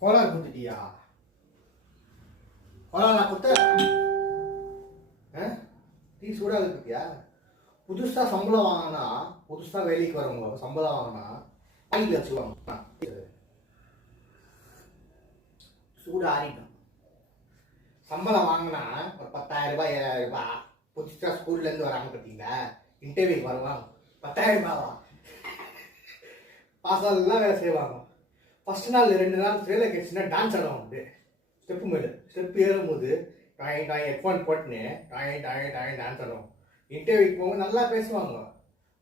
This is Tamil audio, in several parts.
கோலார் குத்துட்டியா? கோலாரா குத்த? டீ சூடாக குத்தியா? புதுசாக சம்பளம் வாங்கினா, புதுசாக வேலைக்கு வரவங்க சம்பளம் வாங்கினா பாக்கெட்டில் வச்சுக்குவாங்க. சூடு ஆறிடும். சம்பளம் வாங்கினா ஒரு 10,000 ரூபாய் 7,000 ரூபாய் புதுசாக ஸ்கூல்லேருந்து வராங்க பார்த்தீங்களா, இன்டர்வியூக்கு வருவாங்க. 10,000 ரூபாவா பாசாலெலாம் வேலை செய்வாங்க. ஃபஸ்ட் நாள் 2 நாள் வேலை கிடைச்சுன்னா டான்ஸ் ஆடுவாங்க. ஸ்டெப்பு மேலே ஸ்டெப்பு ஏறும்போது ஹெட்ஃபோன் போட்டுன்னு டான்ஸ் ஆடுவோம். இன்டர்வியூக்கு போக நல்லா பேசுவாங்க.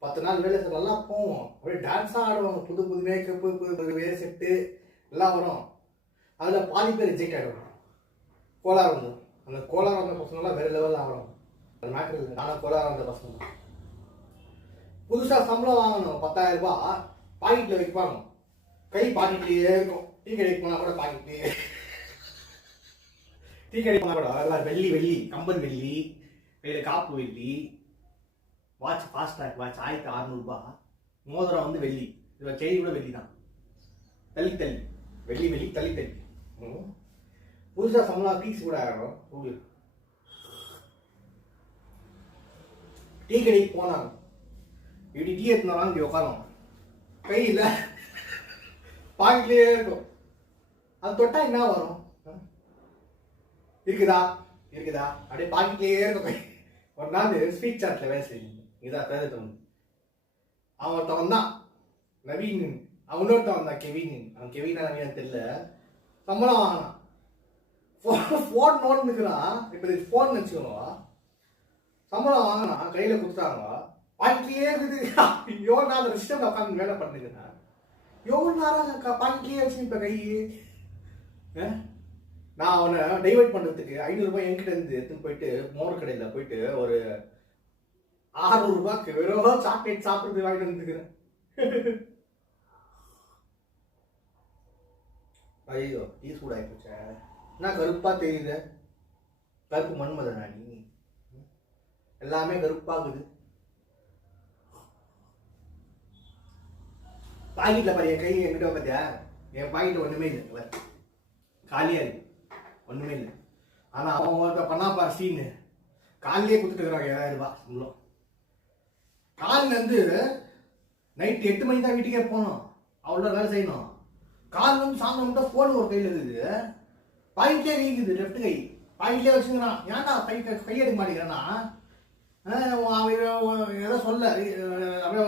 10 நாள் வேலை நல்லா போவோம். அப்படியே டான்ஸாக ஆடுவாங்க. புது புது மேக்கப்பு, புது புது வேலை செட்டு எல்லாம் வரும். அதில் பாதி பேர் ரிஜெக்ட் ஆகிடுவாங்க. கோலார் வந்து அந்த கோலார் வந்த பசங்களாம் வேறு லெவலில் ஆகணும். அந்த மேட்ரு இல்லை. நானும் கோலார் வந்த பசங்க தான். புதுசாக சம்பளம் வாங்கணும் 10,000 ரூபாய் பாக்கெட்டில் வைப்பாங்க. கை பாக்கெட்லேயே இருக்கும். டீ கடைக்கு போனால் கூட பாக்கெட்லேயே. டீ கடைக்கு போனால் கூட எல்லாம் வெள்ளி கம்பன் வெள்ளி, கையில் காப்பு வெள்ளி, வாட்ச் ஃபாஸ்ட்ராக் வாட்ச் 1,600 ரூபாய், மோதிரம் வந்து வெள்ளி, இதில் செயின் கூட வெள்ளி தான். தள்ளி வெள்ளி தள்ளி புதுசாக சம்பளம் பீஸ் கூட ஆகணும். டீ கடைக்கு போனாங்க. இப்படி டீ எடுத்துனாலும் இப்படி உட்காரும். கையில் பாக்கெட்லேயே இருக்கும். அது தொட்டா என்ன வரும்? இருக்குதா அப்படியே பாக்கெட்லேயே இருக்கும். கை ஒரு நாள் ஸ்வீட் சாட்டில் வேலை செய்யுங்க. இதான் பேரத்தவன். அவன் ஒருத்தவன் தான் நவீன். அவன் இன்னொருத்தவன் தான் கெவின். அவன் கெவினா நவீன் தெரியல. சம்பளம் வாங்கினான். ஃபோன் நோட்டுக்கிறான். இப்போ இது ஃபோன் வச்சுக்கணும். சம்பளம் வாங்கினா கையில் கொடுத்தாங்க. பாக்கெட்லேயே இருக்குது. எவ்வளோ நாள் சிஸ்டமில் உட்காந்து வேலை பண்ணுங்கன்னா எவ்வளோ நேரம் பாக்கெட்லேயே வச்சு இப்போ கை. நான் அவனை டைவர்ட் பண்ணுறதுக்கு 500 ரூபாய் என்கிட்ட இருந்து எடுத்துன்னு போயிட்டு மோர் கடையில் போயிட்டு ஒரு 600 ரூபாய்க்கு வெறும் சாக்லேட் சாப்பிட்றது வாங்கிட்டு வந்துக்கிறேன். ஐயோ டீ சூடாகி போச்சா? என்ன கருப்பாக தெரியுது? கருப்பு மண்மதனா நீ? எல்லாமே கருப்பாகுது. பாக்கெட்டில் பாரு. என் கை என்கிட்ட பார்த்தியா? என் பாக்கெட்டில் ஒன்றுமே இல்லை. காலியாக இருக்கு. ஒன்றுமே இல்லை. ஆனால் அவங்க பண்ணா பாரு சீனு. காலையிலே கொடுத்துட்டுருக்குறாங்க 7,000 ரூபாய் சம்பளம். காலிலேருந்து நைட்டு 8 மணி தான் வீட்டுக்கே போகணும். அவ்வளோ வேலை செய்யணும். காலில் வந்து சாயந்தரம் மட்டும் ஃபோன் ஒரு கையில் இருக்குது. பாக்கெட்லேயே வீங்குது. லெஃப்ட் கை பாக்கெட்லேயே வச்சுக்கிறான். ஏன்டா கை எடுக்க மாட்டேங்கிறேன்னா ஏதோ சொல்ல அப்படியே